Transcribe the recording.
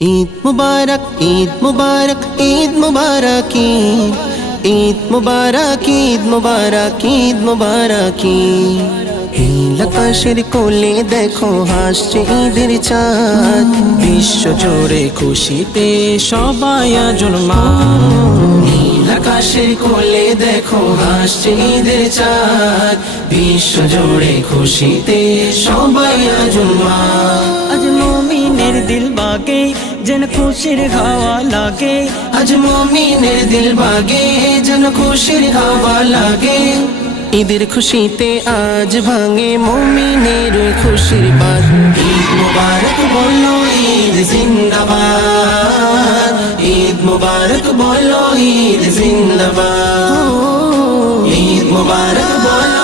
ঈদ মুবারক, ঈদ মুবারক, ঈদ মুবারক, ঈদ মুবারক, ঈদ মুবারক, ঈদ মুবারক। নীল আকাশের কোলে দেখো হাসছে ঈদের চাঁদ, বিশ্ব জুড়ে খুশিতে সবাই আজ উন্মাদ। নীল আকাশের কোলে দেখো হাসছে ঈদের চাঁদ, বিশ্ব জুড়ে খুশিতে সবাই আজ উন্মাদ। আজ মুমিনের দিল বাগে যেন খুশির হাওয়া লাগে, আজ মুমিনের দিল বাগে যেন খুশির হাওয়া লাগে। ঈদের খুশিতে আজ ভাঙে মুমিনের খুশির বাঁধ। ঈদ মুবারক বলো ঈদ জিন্দাবাদ, ঈদ মুবারক বলো ঈদ জিন্দাবাদ, ঈদ মুবারক বলো